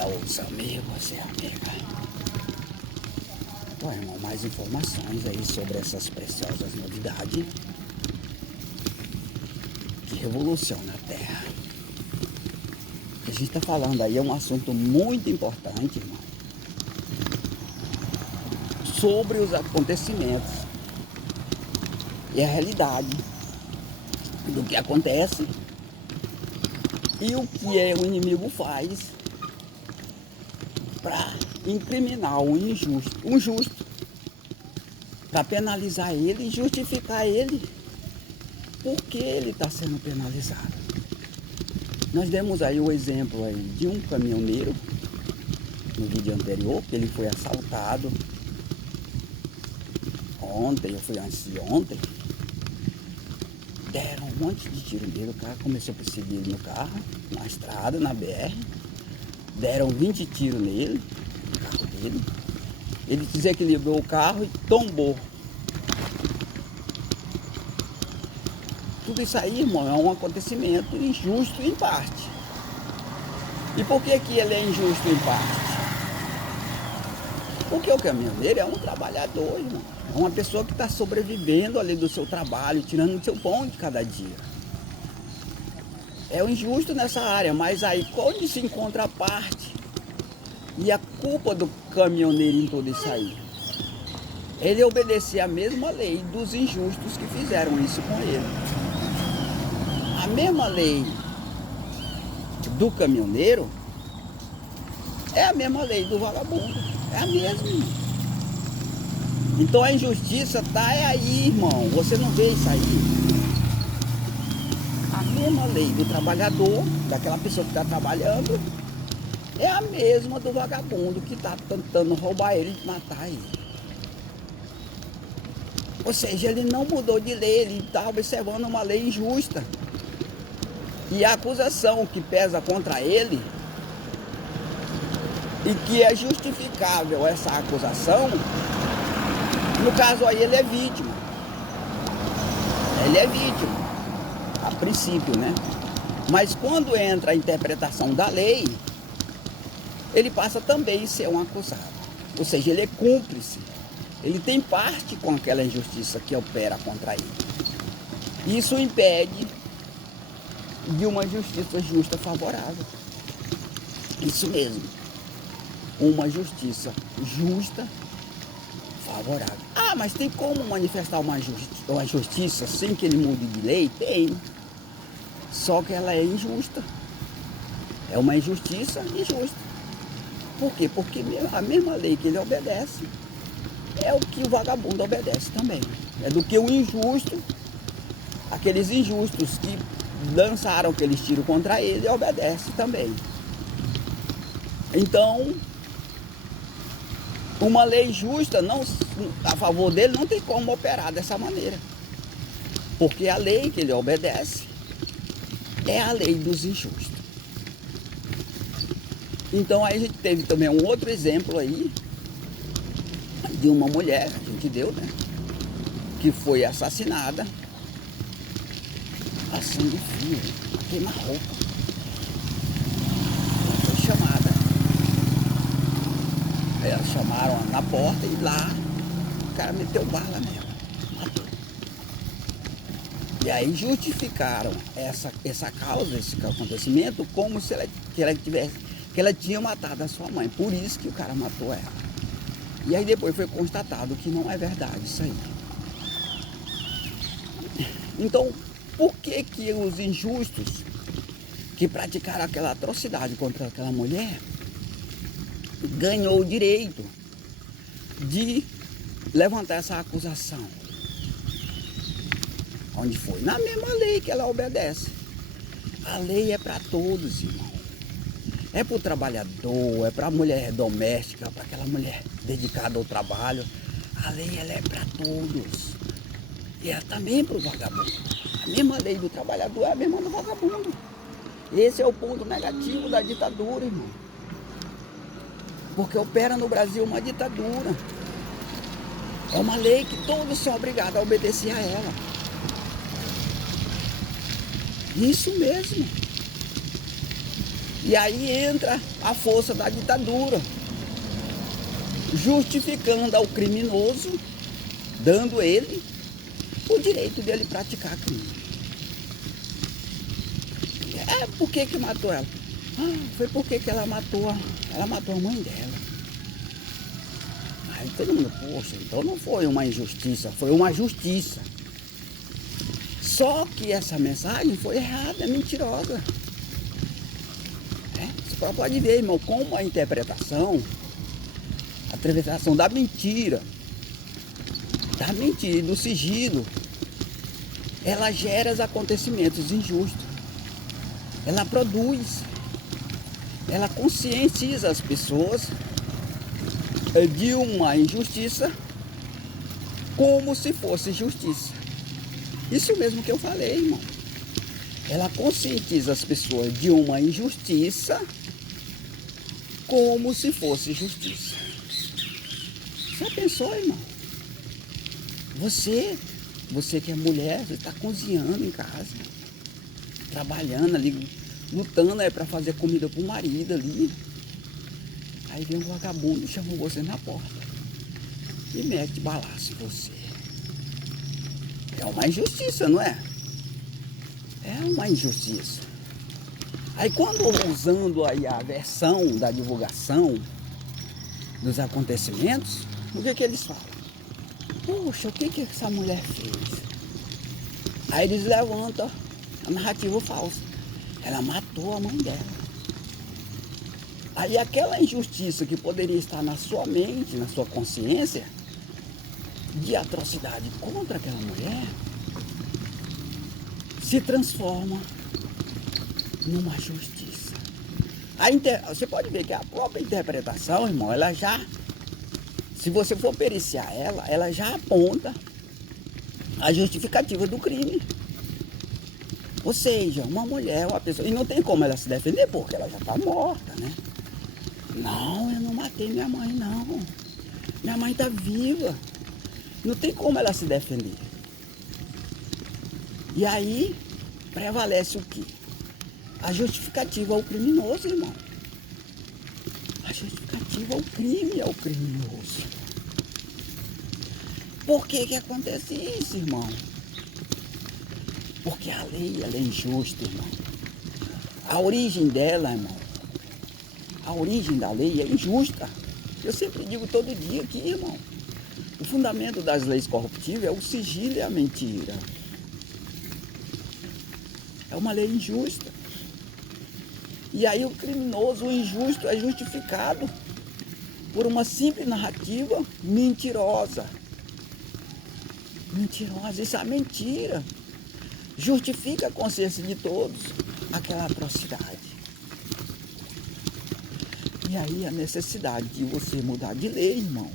Os amigos e amigas. Bom, irmão, mais informações aí sobre essas preciosas novidades que revolucionam a Terra. O que a gente está falando aí é um assunto muito importante, irmão, sobre os acontecimentos e a realidade do que acontece e o que o inimigo faz para incriminar o injusto, para penalizar ele e justificar ele porque ele está sendo penalizado. Nós demos aí o exemplo aí de um caminhoneiro no vídeo anterior, que ele foi assaltado ontem, ou foi antes de ontem. Deram um monte de tiro nele, o cara começou a perseguir ele no carro, na estrada, na BR. Deram 20 tiros nele, no carro dele. Ele desequilibrou o carro e tombou. Tudo isso aí, irmão, é um acontecimento injusto em parte. E por que que ele é injusto em parte? Porque o caminhoneiro é um trabalhador, irmão. É uma pessoa que está sobrevivendo ali do seu trabalho, tirando o seu pão de cada dia. É o injusto nessa área, mas aí onde se encontra a parte e a culpa do caminhoneiro em tudo isso aí? Ele obedecia a mesma lei dos injustos que fizeram isso com ele. A mesma lei do caminhoneiro é a mesma lei do vagabundo. É a mesma. Então a injustiça tá aí, irmão. Você não vê isso aí? A mesma lei do trabalhador, daquela pessoa que está trabalhando, é a mesma do vagabundo que está tentando roubar ele e matar ele. Ou seja, ele não mudou de lei, ele está observando uma lei injusta. E a acusação que pesa contra ele, e que é justificável essa acusação, no caso aí ele é vítima. Ele é vítima, a princípio, né? Mas quando entra a interpretação da lei, ele passa também a ser um acusado. Ou seja, ele é cúmplice. Ele tem parte com aquela injustiça que opera contra ele. Isso impede de uma justiça justa favorável. Isso mesmo. Uma justiça justa favorável. Ah, mas tem como manifestar uma justiça sem que ele mude de lei? Tem. Só que ela é injusta. É uma injustiça injusta. Por quê? Porque a mesma lei que ele obedece é o que o vagabundo obedece também. É do que o injusto, aqueles injustos que lançaram aqueles tiros contra ele, obedece também. Então, uma lei justa não, a favor dele não tem como operar dessa maneira. Porque a lei que ele obedece é a lei dos injustos. Então aí a gente teve também um outro exemplo aí de uma mulher, a gente deu, né? Que foi assassinada a sangue frio, a queima-roupa. Foi chamada. Elas chamaram na porta e lá o cara meteu bala nela, matou. E aí justificaram essa causa, esse acontecimento, como se ela tinha matado a sua mãe. Por isso que o cara matou ela. E aí depois foi constatado que não é verdade isso aí. Então, por que que os injustos que praticaram aquela atrocidade contra aquela mulher ganhou o direito de levantar essa acusação? Onde foi? Na mesma lei que ela obedece. A lei é para todos, irmão. É para o trabalhador, é para a mulher doméstica, para aquela mulher dedicada ao trabalho. A lei ela é para todos. E é também para o vagabundo. A mesma lei do trabalhador é a mesma do vagabundo. Esse é o ponto negativo da ditadura, irmão. Porque opera no Brasil uma ditadura. É uma lei que todos são obrigados a obedecer a ela. Isso mesmo. E aí entra a força da ditadura, justificando ao criminoso, dando ele o direito dele praticar crime. Por que matou ela? Foi porque ela matou a mãe dela. Aí todo mundo, poxa, então não foi uma injustiça, foi uma justiça. Só que essa mensagem foi errada, é mentirosa. Você pode ver, irmão, como a interpretação da mentira e do sigilo, ela gera os acontecimentos injustos. Ela produz, ela conscientiza as pessoas de uma injustiça como se fosse justiça. Isso mesmo que eu falei, irmão. Ela conscientiza as pessoas de uma injustiça como se fosse justiça. Já pensou, irmão? Você que é mulher, você está cozinhando em casa, trabalhando ali, lutando para fazer comida pro marido ali. Aí vem um vagabundo e chama você na porta e mete balaço em você. É uma injustiça, não é? É uma injustiça. Aí quando usando aí a versão da divulgação dos acontecimentos, o que eles falam? Poxa, o que essa mulher fez? Aí eles levantam a narrativa falsa. Ela matou a mãe dela. Aí aquela injustiça que poderia estar na sua mente, na sua consciência, de atrocidade contra aquela mulher, se transforma numa justiça. Você pode ver que a própria interpretação, irmão, ela já, se você for periciar ela já aponta a justificativa do crime. Ou seja, uma mulher, uma pessoa, e não tem como ela se defender porque ela já está morta, né? Não, eu não matei minha mãe, não. Minha mãe está viva. Não tem como ela se defender. E aí prevalece o quê? A justificativa ao criminoso, irmão. A justificativa ao crime, ao criminoso. Por que acontece isso, irmão? Porque a lei, ela é injusta, irmão. A origem dela, irmão, a origem da lei é injusta. Eu sempre digo todo dia aqui, irmão. O fundamento das leis corruptíveis é o sigilo e a mentira. É uma lei injusta. E aí o criminoso, o injusto, é justificado por uma simples narrativa mentirosa. Mentirosa, isso é mentira. Justifica a consciência de todos aquela atrocidade. E aí a necessidade de você mudar de lei, irmão.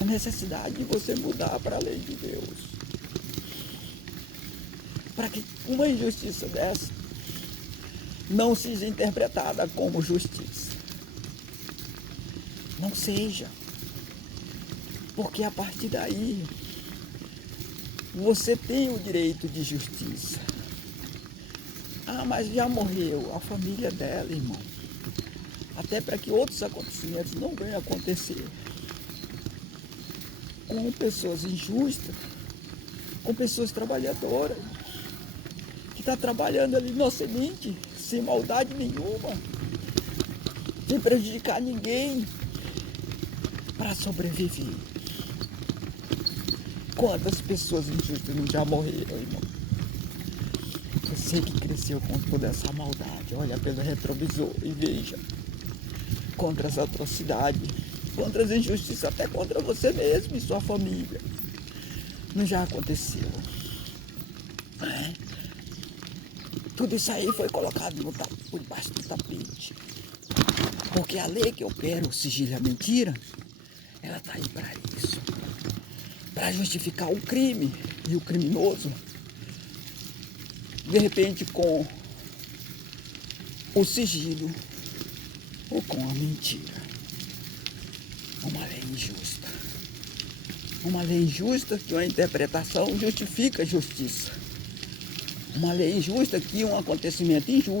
A necessidade de você mudar para a lei de Deus. Para que uma injustiça dessa não seja interpretada como justiça. Não seja. Porque a partir daí, você tem o direito de justiça. Mas já morreu a família dela, irmão. Até para que outros acontecimentos não venham a acontecer. Com pessoas injustas, com pessoas trabalhadoras, que estão trabalhando ali inocente, sem maldade nenhuma, sem prejudicar ninguém, para sobreviver. Quantas pessoas injustas não já morreram, irmão? Você que cresceu com toda essa maldade, olha pelo retrovisor e veja contra as atrocidades, contra as injustiças, até contra você mesmo e sua família. Não já aconteceu. Tudo isso aí foi colocado por debaixo do tapete. Porque a lei que opera o sigilo e a mentira, ela está aí para isso. Para justificar o crime e o criminoso, de repente com o sigilo ou com a mentira. Uma lei injusta. Uma lei injusta que uma interpretação justifica a justiça. uma lei injusta, que um acontecimento injusto.